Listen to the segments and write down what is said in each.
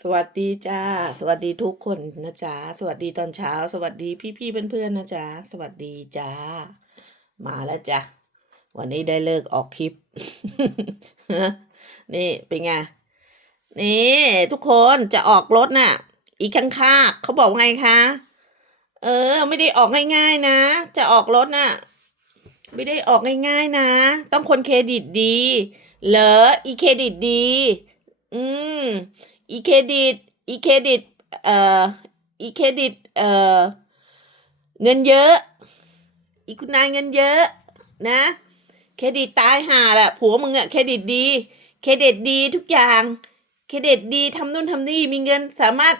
สวัสดีจ้า สวัสดีทุกคนนะจ๊ะสวัสดีตอนเช้า สวัสดีพี่ๆเพื่อนๆนะจ๊ะสวัสดีจ้า มาแล้วจ้ะวันนี้ได้เลิกออกคลิป นี่เป็นไงนี่ทุกคนจะออกรถน่ะ อีกข้างๆเขาบอกไงคะ เออ ไม่ได้ออกง่ายๆนะ จะออกรถน่ะ ไม่ได้ออกง่ายๆนะ ต้องคนเครดิตดี เหรออีเครดิตดี อืม อีเครดิตอีเครดิตเอ่ออีเครดิตเอ่อเงินเยอะ อีคุณนายเงินเยอะนะเครดิตตายห่าแหละผัวมึงอะเครดิตดีเครดิตดีทุกอย่างเครดิตดีทำนู่นทำนี่มีเงินสามารถ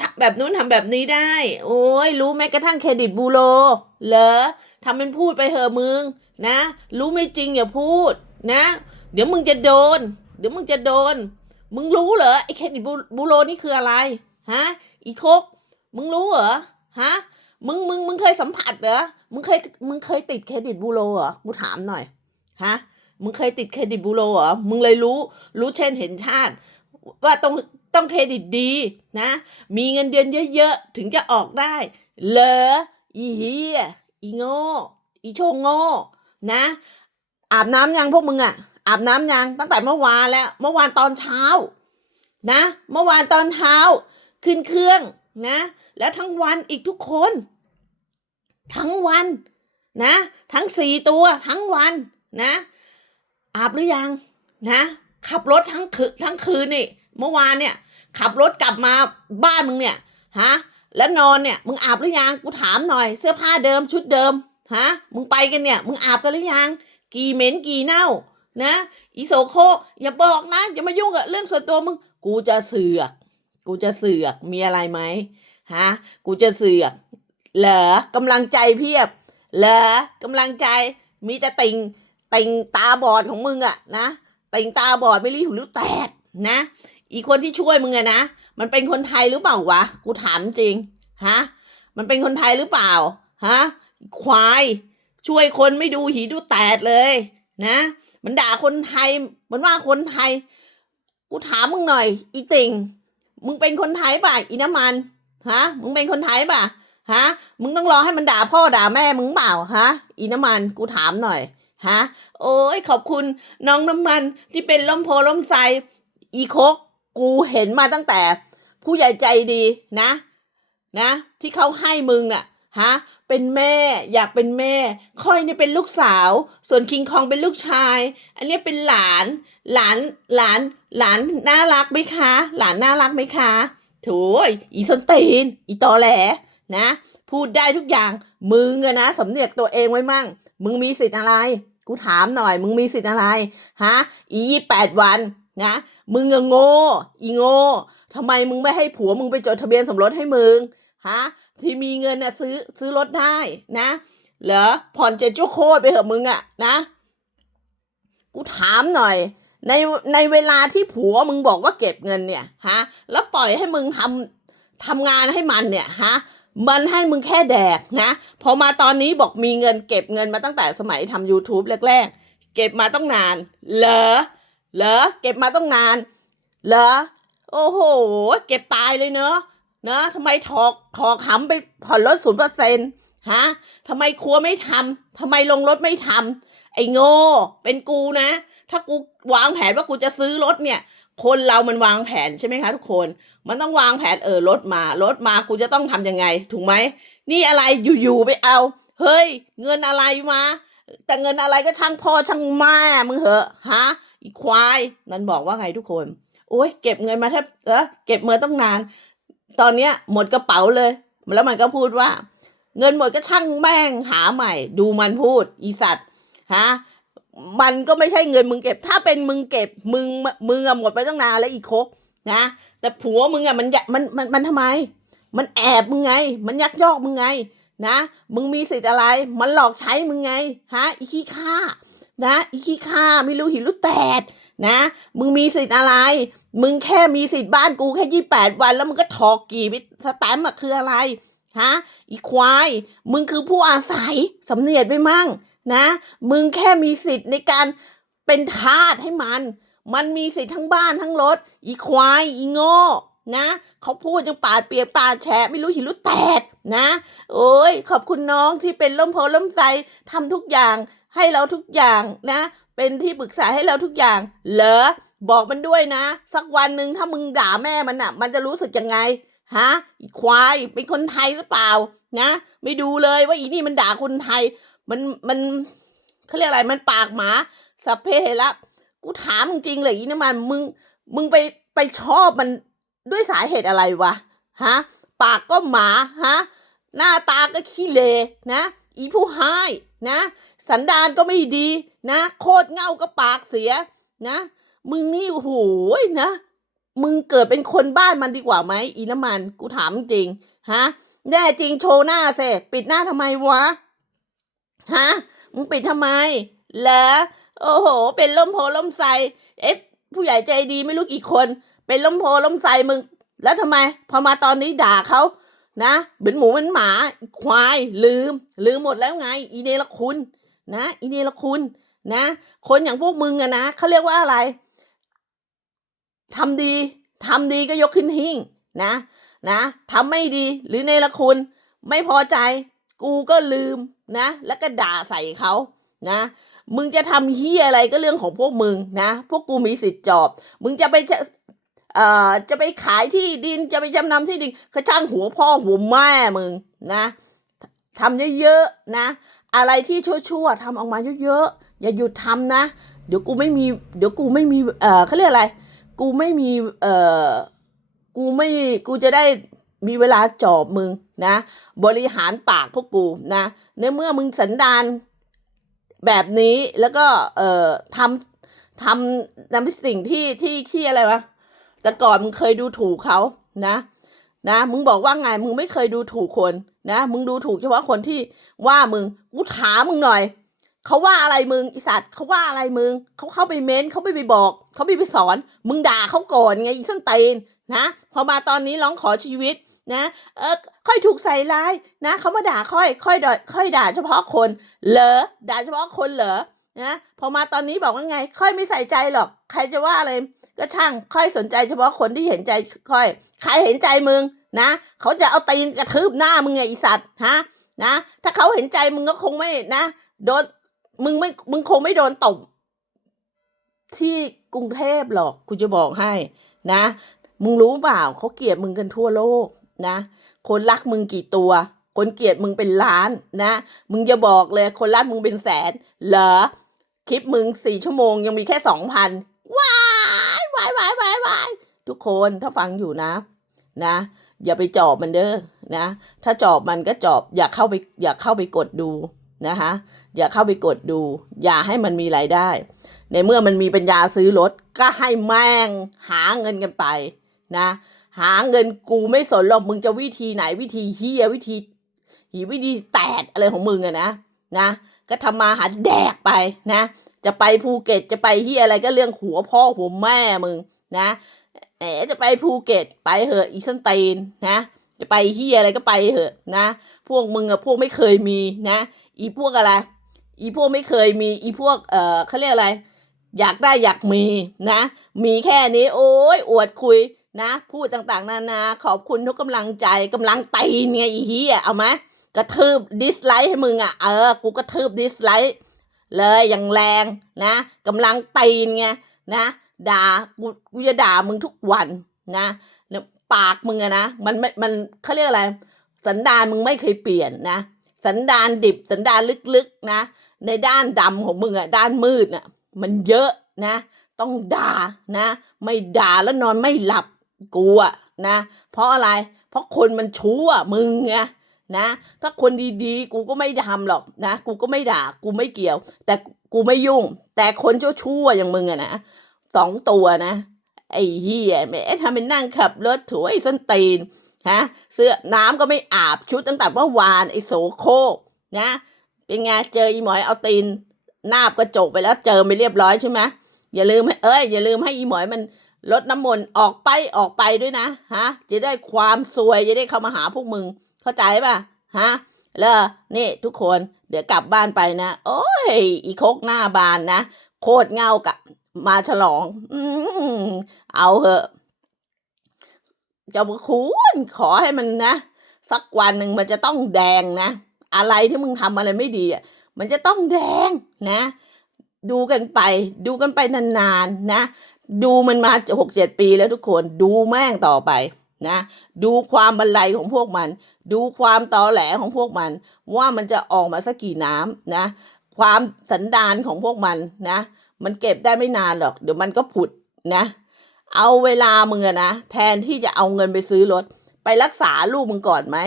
ทำแบบนู้นทำแบบนี้ได้ โอ้ยรู้แม้กระทั่งเครดิตบูโรเหรอทำเป็นพูดไปเหอะมึงนะ รู้ไม่จริงอย่าพูดนะ เดี๋ยวมึงจะโดน เดี๋ยวมึงจะโดน มึงรู้เหรอไอ้เครดิตบูโรนี่คืออะไรฮะอีโคกมึงรู้เหรอฮะมึงมึงมึงเคยสัมผัสเหรอมึงเคยมึงเคยติดเครดิตบูโรเหรอกูถามหน่อยฮะมึงเคยติดเครดิตบูโรเหรอมึงเลยรู้รู้เช่นเห็นชาติ ว่าต้องต้องเครดิตดีนะ มีเงินเดือนเยอะๆ ถึงจะออกได้ เหรออีเฮียอีโง่อีโชงโง่นะ อาบน้ำยังพวกมึงอะ อาบน้ำยังตั้งแต่เมื่อวานแล้ว เมื่อวานตอนเช้า นะ เมื่อวานตอนเช้า ขึ้นเครื่องนะ แล้วทั้งวันอีกทุกคน ทั้งวันนะ ทั้งสี่ตัวทั้งวันนะ อาบหรือยังนะ ขับรถทั้งคืนทั้งคืนนี่ เมื่อวานเนี่ย ขับรถกลับมาบ้านมึงเนี่ยฮะแล้วนอนเนี่ยมึงอาบหรือยังกูถามหน่อย เสื้อผ้าเดิมชุดเดิมฮะมึงไปกันเนี่ย มึงอาบกันหรือยัง กี่เหม็นกี่เน่า นะอีโสโคอย่าบอกนะอย่ามายุ่งกับเรื่องส่วนตัวมึง กูจะเสือก กูจะเสือกมีอะไรไหมฮะกูจะเสือกเหรอกำลังใจเพียบเหรอกำลังใจมีแต่ติงติงตาบอดของมึงอะนะติงตาบอดไม่รีหูริ้วแตกนะ อีคนที่ช่วยมึงอะนะมันเป็นคนไทยหรือเปล่าวะกูถามจริงฮะมันเป็นคนไทยหรือเปล่าฮะควายช่วยคนไม่ดูหีดูแตดเลยนะ มันด่าคนไทย มันว่าคนไทย กูถามมึงหน่อย อีติงมึงเป็นคนไทยป่ะ อีน้ำมัน ฮะ มึงเป็นคนไทยป่ะ ฮะ มึงต้องรอให้มันด่าพ่อด่าแม่มึงเปล่า ฮะ อีน้ำมัน กูถามหน่อย ฮะ โอ้ยขอบคุณน้องน้ำมันที่เป็นล่มโพล่มไทรอีโคก กูเห็นมาตั้งแต่ ผู้ใหญ่ใจดีนะ นะ ที่เขาให้มึงน่ะ ฮะ เป็นแม่ อยากเป็นแม่ค่อยเนี่ยเป็นลูกสาว ส่วนคิงคองเป็นลูกชาย อันนี้เป็นหลาน หลาน หลาน หลานน่ารักไหมคะ หลานน่ารักไหมคะโถยอีส้นตีน อีตอแหล นะ พูดได้ทุกอย่าง มึงอะนะสำเนียกตัวเองไว้มั่ง มึงมีสิทธิ์อะไร กูถามหน่อย มึงมีสิทธิ์อะไร ฮะ อียี่แปดวัน นะ มึงอะโง่ อีโง่ทำไมมึงไม่ให้ผัวมึงไปจดทะเบียนสมรสให้มึง ฮะที่มีเงินน่ะซื้อซื้อรถได้นะเหรอผ่อนเจ็ดชั่วโคตรไปเถอะมึงอะนะกูถามหน่อย ในในเวลาที่ผัวมึงบอกว่าเก็บเงินเนี่ยฮะแล้วปล่อยให้มึงทำทำงานให้มันเนี่ยฮะมันให้มึงแค่แดกนะพอมาตอนนี้บอกมีเงินเก็บเงินมาตั้งแต่สมัยทำ YouTube แรกๆ เก็บมาต้องนาน เหรอ เหรอ เก็บมาต้องนาน เหรอ โอ้โห เก็บตายเลยเนอะ นะทำไมถอกถอกหำไปผ่อนรถศูนย์เปอร์เซ็นฮะทำไมครัวไม่ทำทำไมลงรถไม่ทำไอ้โง่ เป็นกูนะ ถ้ากูวางแผนว่ากูจะซื้อรถเนี่ย คนเรามันวางแผนใช่ไหมคะทุกคน มันต้องวางแผนเออรถมารถมากูจะต้องทำยังไง ถูกไหม นี่อะไรอยู่ๆไปเอา เฮ้ย เงินอะไรมา แต่เงินอะไรก็ช่างพ่อช่างแม่มึงเหอะฮะอีควาย นั่นบอกว่าไงทุกคน โอ้ยเก็บเงินมาแทบเออเก็บเมื่อต้องนาน ตอนเนี้ยหมดกระเป๋าเลย แล้วมันก็พูดว่า เงินหมดก็ช่างแม่งหาใหม่ ดูมันพูด อีสัตว์ฮะมันก็ไม่ใช่เงินมึงเก็บ ถ้าเป็นมึงเก็บมึงมึงอะหมดไปตั้งนานแล้วอีกคกนะแต่ผัวมึงอะมันยะมันมันมันทำไม มันแอบมึงไง มันยักยอกมึงไงนะ มึงมีสิทธิ์อะไร มันหลอกใช้มึงไงฮะอีขี้ข้า นะอีขี้ข้าไม่รู้หิรู้แตดนะ มึงมีสิทธิ์อะไร มึงแค่มีสิทธิ์บ้านกูแค่ยี่แปดวัน แล้วมึงก็ถอกกี่ไปสแตมป์อะคืออะไรฮะอีควาย มึงคือผู้อาศัยสำเนียดไว้มั่งนะ มึงแค่มีสิทธิ์ในการเป็นทาสให้มัน มันมีสิทธิ์ทั้งบ้านทั้งรถ อีควาย อีโง่นะ เขาพูดยังปาดเปียกปาดแฉะไม่รู้หิรู้แตดนะ โอ้ยขอบคุณน้องที่เป็นล่มโพล่มใจทำทุกอย่าง ให้เราทุกอย่างนะ เป็นที่ปรึกษาให้เราทุกอย่าง เหรอ บอกมันด้วยนะ สักวันหนึ่งถ้ามึงด่าแม่มันอะ มันจะรู้สึกยังไงฮะควายเป็นคนไทยหรือเปล่า นะ ไม่ดูเลยว่าอีนี่มันด่าคนไทย มันมันเขาเรียกอะไรมันปากหมาสัพเพเหระกูถามจริงเลยอีนี่มันมึงมึงไปไปชอบมันด้วยสาเหตุอะไรวะฮะปากก็หมาฮะหน้าตาก็ขี้เลนะ อีผู้ให้ นะ สันดานก็ไม่ดีนะ โคตรเง่าก็ปากเสียนะ มึงนี่โอ้โหยนะ มึงเกิดเป็นคนบ้านมันดีกว่าไหมอีน้ำมันกูถามจริงฮะแน่จริงโชว์หน้าเซปิดหน้าทำไมวะฮะมึงปิดทำไม แล้วโอ้โห เป็นล่มโพล่มไทรเอ๊ะผู้ใหญ่ใจดีไม่รู้กี่คน เป็นล่มโพล่มไทรมึง แล้วทำไม พอมาตอนนี้ด่าเขา นะเหมือนหมูเหมือนหมาควายลืม ลืมหมดแล้วไง อีเนรคุณนะอีเนรคุณนะ คนอย่างพวกมึงอะนะเขาเรียกว่าอะไรทำดีทำดีก็ยกขึ้นหิ้งนะนะทำไม่ดีหรือเนรคุณ ไม่พอใจ กูก็ลืมนะ แล้วก็ด่าใส่เขานะมึงจะทำเฮียอะไรก็เรื่องของพวกมึงนะ พวกกูมีสิทธิ์จอบ มึงจะไปจะ เอ่อจะไปขายที่ดินจะไปจำนำที่ดินก็ช่างหัวพ่อหัวแม่มึงนะทำเยอะๆนะ อะไรที่ชั่วๆทำออกมาเยอะๆอย่าหยุดทำนะ เดี๋ยวกูไม่มีเดี๋ยวกูไม่มีเอ่อเขาเรียกอะไร กูไม่มีเอ่อกูไม่กูจะได้มีเวลาจอบมึงนะ บริหารปากพวกกูนะในเมื่อมึงสันดานแบบนี้แล้วก็เอ่อทำทำนำสิ่งที่ที่ที่อะไรวะ แต่ก่อนมึงเคยดูถูกเขานะ นะ มึงบอกว่าไงมึงไม่เคยดูถูกคนนะ มึงดูถูกเฉพาะคนที่ว่ามึงกูถามมึงหน่อยเขาว่าอะไรมึงไอสัตว์เขาว่าอะไรมึงเขาเข้าไปเม้นเขาไม่ไปบอกเขาไม่ไปสอน มึงด่าเขาก่อนไงอีส้นเตนนะพอมาตอนนี้ร้องขอชีวิตนะเออค่อยถูกใส่ร้ายนะเขามาด่าค่อย ค่อยด่าค่อยด่าเฉพาะคน เหรอด่าเฉพาะคนเหรอ นะพอมาตอนนี้บอกว่าไง ค่อยไม่ใส่ใจหรอก ใครจะว่าอะไรก็ช่างค่อยสนใจเฉพาะคนที่เห็นใจค่อย ใครเห็นใจมึงนะเขาจะเอาตีนกระทืบหน้ามึงไงไอสัตว์ฮะนะถ้าเขาเห็นใจมึงก็คงไม่นะโดนมึงไม่มึงคงไม่โดนตบที่กรุงเทพหรอกกูจะบอกให้นะ มึงรู้เปล่าเขาเกลียดมึงกันทั่วโลกนะ คนรักมึงกี่ตัว คนเกลียดมึงเป็นล้านนะ มึงจะบอกเลย คนรักมึงเป็นแสน เหรอ คลิปมึงสี่ชั่วโมงยังมีแค่สองพันว้ายวายวายวายวายทุกคนถ้าฟังอยู่นะ นะ อย่าไปจอบมันเด้อนะ ถ้าจอบมันก็จอบอย่าเข้าไปอย่าเข้าไปกดดูนะคะอย่าเข้าไปกดดู อย่าให้มันมีรายได้ ในเมื่อมันมีปัญญาซื้อรถก็ให้แม่งหาเงินกันไปนะ หาเงินกูไม่สนหรอกมึงจะวิธีไหนวิธีเฮียวิธีหีวิธีแตดอะไรของมึงอะนะนะ ก็ทำมาหาแดกไปนะ จะไปภูเก็ตจะไปเฮียอะไรก็เรื่องหัวพ่อหัวแม่มึงนะแหมจะไปภูเก็ตไปเหอะอีสันตีนนะ จะไปเฮียอะไรก็ไปเหอะนะ พวกมึงอะพวกไม่เคยมีนะ อีพวกอะไร อีพวกไม่เคยมี อีพวกเอ่อเขาเรียกอะไร อยากได้อยากมีนะ มีแค่นี้ โอ้ยอวดคุยนะ พูดต่างๆ นานาขอบคุณทุกกำลังใจกำลังตีนไงอีเฮียเอาไหม กระทืบดิสไลค์ให้มึงอะเออกูกระทืบดิสไลค์เลยอย่างแรงนะกำลังตีนไงนะด่ากูกูจะด่ามึงทุกวันนะปากมึงอะนะมันไม่มันเขาเรียกอะไร สันดานมึงไม่เคยเปลี่ยนนะ สันดานดิบสันดานลึกๆนะ ในด้านดำของมึงอะด้านมืดน่ะมันเยอะนะ ต้องด่านะ ไม่ด่าแล้วนอนไม่หลับกูอะนะ เพราะอะไร เพราะคนมันชั่วมึงไง นะ ถ้าคนดีๆ กูก็ไม่ทำหรอกนะ กูก็ไม่ด่า กูไม่เกี่ยว แต่กูไม่ยุ่ง แต่คนชั่วๆอย่างมึงอะนะสองตัวนะ ไอ้เหี้ยแม่ทำเป็นนั่งขับรถถวยส้นตีนฮะเสื้อน้ำก็ไม่อาบชุดตั้งแต่เมื่อวานไอ้โสโครกนะ เป็นไงเจออีหมอยเอาตีนนาบกระจกไปแล้วเจอไปเรียบร้อยใช่ไหมอย่าลืมเอ้ยอย่าลืมให้อีหมอยมันลดน้ำมนต์ออกไปออกไปด้วยนะฮะจะได้ความซวยจะได้เข้ามาหาพวกมึง เข้าใจป่ะฮะแล้วนี่ทุกคนเดี๋ยวกลับบ้านไปนะ โอ้ย อีโคกหน้าบานนะ โคตรเงากะมาฉลอง อืมเอาเหอะ เจ้าคุณขอให้มันนะ สักวันหนึ่งมันจะต้องแดงนะ อะไรที่มึงทำอะไรไม่ดีอะมันจะต้องแดงนะ ดูกันไป ดูกันไปนานๆนะ ดูมันมาหกเจ็ดปีแล้วทุกคนดูแม่งต่อไป นะ ดูความบันไลของพวกมัน ดูความตอแหลของพวกมัน ว่ามันจะออกมาสักกี่น้ำนะ ความสันดานของพวกมันนะ มันเก็บได้ไม่นานหรอก เดี๋ยวมันก็ผุดนะ เอาเวลามึงอนะ แทนที่จะเอาเงินไปซื้อรถ ไปรักษาลูกมึงก่อนไหม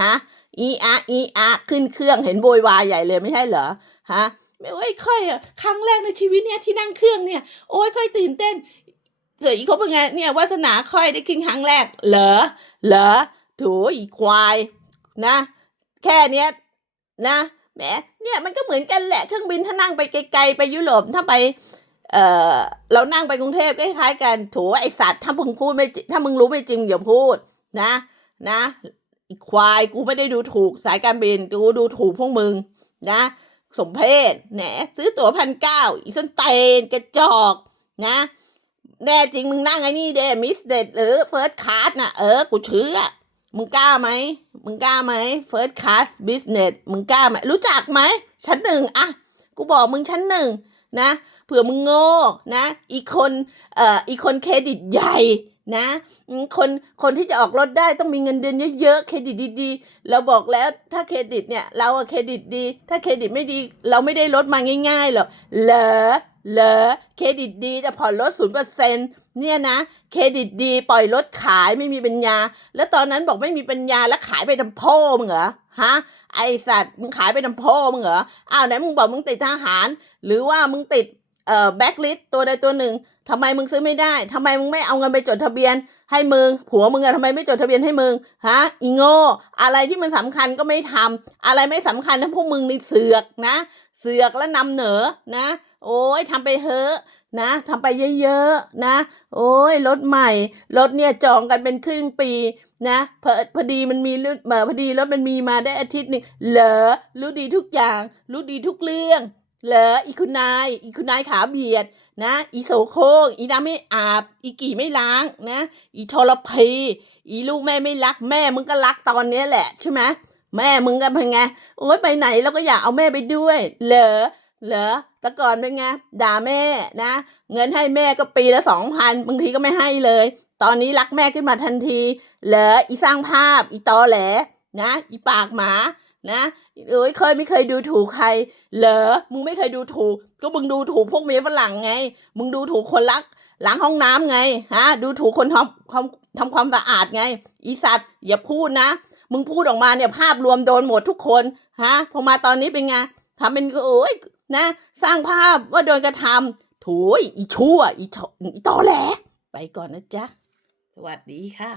ฮะอีอะอีอะขึ้นเครื่องเห็นโวยวายใหญ่เลยไม่ใช่เหรอฮะไม่โอ้ยค่อยอะครั้งแรกในชีวิตเนี่ยที่นั่งเครื่องเนี่ยโอ้ยค่อยตื่นเต้น เสืออีเขาเป็นไงเนี่ยวาสนาค่อยได้ขึ้นครั้งแรก เหรอ เหรอถูอีควายนะ แค่เนี้ยนะแหมเนี่ยมันก็เหมือนกันแหละเครื่องบินถ้านั่งไปไกลๆไปยุโรปถ้าไปเออเรานั่งไปกรุงเทพก็คล้ายๆกันถูไอสัตว์ถ้ามึงพูดไม่ถ้ามึงรู้ไม่จริงอย่าพูดนะนะอีควายกูไม่ได้ดูถูกสายการบินกูดูถูกพวกมึงนะ สมเพศแหนซื้อตั๋วพันเก้าอีสันเตนกระจอกนะ แน่จริงมึงนั่งไอ้นี่เดมิสเดดหรือเฟิร์สคลาสน่ะเออ กูเชื่อมึงกล้าไหม มึงกล้าไหมเฟิร์สคลาสบิสเนสมึงกล้าไหม รู้จักไหม ชั้นหนึ่งอะกูบอกมึงชั้นหนึ่งนะ เผื่อมึงโง่นะ อีกคนเอ่ออีกคนเครดิตใหญ่นะ คนคนที่จะออกรถได้ต้องมีเงินเดือนเยอะๆ เครดิตดีๆ เราบอกแล้วถ้าเครดิตเนี่ย เราเครดิตดี ถ้าเครดิตไม่ดี เราไม่ได้รถมาง่ายๆหรอก เหรอ เหรอเครดิตดีจะผ่อนรถศูนย์เปอร์เซ็นเนี่ยนะ เครดิตดีปล่อยรถขายไม่มีปัญญา แล้วตอนนั้นบอกไม่มีปัญญาแล้วขายไปทำพ่อมึงเหรอฮะไอสัตว์มึงขายไปทำพ่อมึงเหรออ้าวไหนมึงบอกมึงติดทหาร หรือว่ามึงติดเอ่อแบ็คลิสตัวใดตัวหนึ่งทำไมมึงซื้อไม่ได้ทำไมมึงไม่เอาเงินไปจดทะเบียน ให้มึงผัวมึงอะทำไมไม่จดทะเบียนให้มึงฮะอีโง่อะไรที่มันสำคัญก็ไม่ทำอะไรไม่สำคัญถ้าพวกมึงนี่เสือกนะ เสือกและนำเหนอนะ โอ้ยทำไปเถอะนะทำไปเยอะๆนะ โอ้ยรถใหม่รถเนี่ยจองกันเป็นครึ่งปีนะพอพอดีมันมีรถเออพอดีรถมันมีมาได้อาทิตย์หนึงเหรอรู้ดีทุกอย่าง รู้ดีทุกเรื่อง เหรออีคุณนายอีคุณนายขาเบียดนะอีโสโครกอีน้ำไม่อาบ อีกี่ไม่ล้างนะอีทรพีอีลูกแม่ไม่รักแม่มึงก็รักตอนนี้แหละใช่ไหมแม่มึงก็เป็นไงโอ้ยไปไหนเราก็อยากเอาแม่ไปด้วย เหรอ เหรอแต่ก่อนเป็นไงด่าแม่นะ เงินให้แม่ก็ปีละสองพันบางทีก็ไม่ให้เลย ตอนนี้รักแม่ขึ้นมาทันที เหรออีสร้างภาพ อีตอแหลนะ อีปากหมานะเอ้ยเคยไม่เคยดูถูกใคร เหรอมึงไม่เคยดูถูก ก็มึงดูถูกพวกเมียฝรั่งไง มึงดูถูกคนรักล้างห้องน้ำไงฮะดูถูกคนทำทำทำความสะอาดไง อีสัตว์อย่าพูดนะ มึงพูดออกมาเนี่ยภาพรวมโดนหมดทุกคนฮะพอมาตอนนี้เป็นไงทำเป็นโอ้ย นะ สร้างภาพว่าโดนกระทำโถุยอีชั่วอีชอีตอแหล ไปก่อนนะจ๊ะ สวัสดีค่ะ